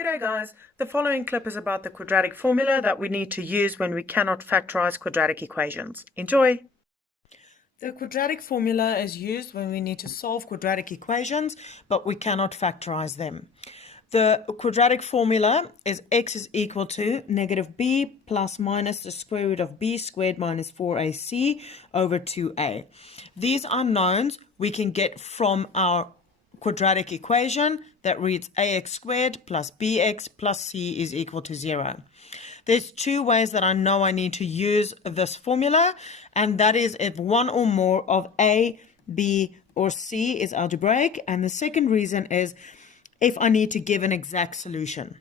G'day guys, the following clip is about the quadratic formula that we need to use when we cannot factorize quadratic equations. Enjoy! The quadratic formula is used when we need to solve quadratic equations, but we cannot factorize them. The quadratic formula is x is equal to negative b plus minus the square root of b squared minus 4ac over 2a. These unknowns we can get from our quadratic equation that reads ax squared plus bx plus c is equal to 0. There's two ways that I know I need to use this formula, and that is if one or more of a, b, or c is algebraic, and the second reason is if I need to give an exact solution.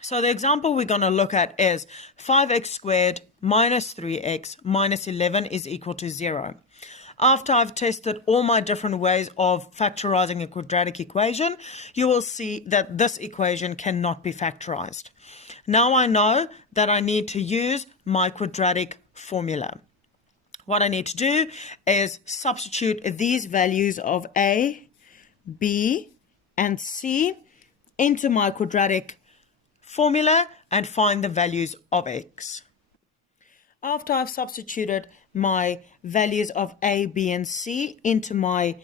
So the example we're going to look at is 5x squared minus 3x minus 11 is equal to 0. After I've tested all my different ways of factorizing a quadratic equation, you will see that this equation cannot be factorized. Now I know that I need to use my quadratic formula. What I need to do is substitute these values of a, b, and c into my quadratic formula and find the values of x. After I've substituted my values of a, b, and c into my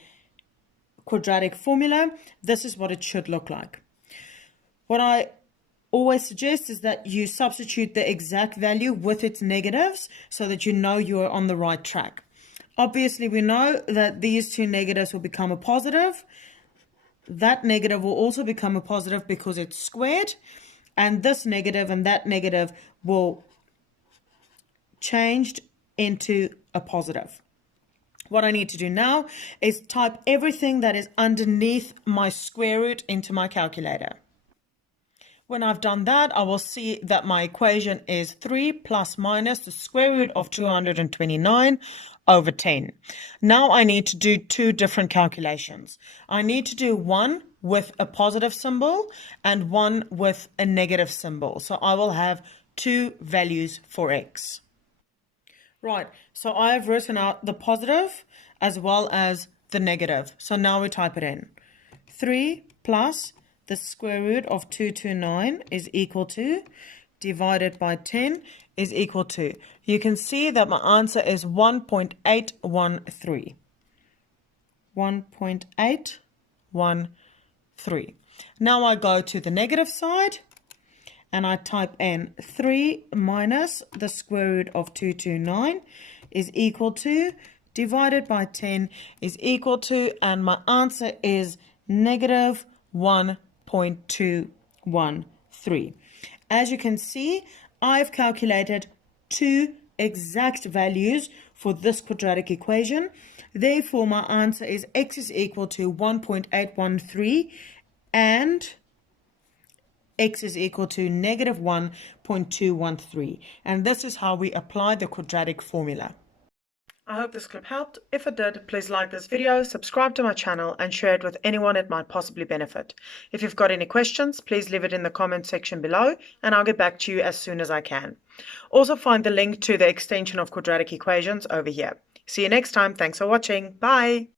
quadratic formula, this is what it should look like. What I always suggest is that you substitute the exact value with its negatives so that you know you're on the right track. Obviously, we know that these two negatives will become a positive. That negative will also become a positive because it's squared, and this negative and that negative will changed into a positive. What I need to do now is type everything that is underneath my square root into my calculator. When I've done that, I will see that my equation is 3 plus minus the square root of 229 over 10. Now I need to do two different calculations. I need to do one with a positive symbol and one with a negative symbol. So I will have two values for x. Right, so I have written out the positive as well as the negative. So now we type it in. 3 plus the square root of 229 is equal to, divided by 10 is equal to. You can see that my answer is 1.813. 1.813. Now I go to the negative side, and I type in 3 minus the square root of 229 is equal to, divided by 10 is equal to, and my answer is negative 1.213. As you can see, I've calculated two exact values for this quadratic equation. Therefore, my answer is x is equal to 1.813 and x is equal to negative 1.213. And this is how we apply the quadratic formula. I hope this clip helped. If it did, please like this video, subscribe to my channel, and share it with anyone it might possibly benefit. If you've got any questions, please leave it in the comment section below, and I'll get back to you as soon as I can. Also find the link to the extension of quadratic equations over here. See you next time. Thanks for watching. Bye.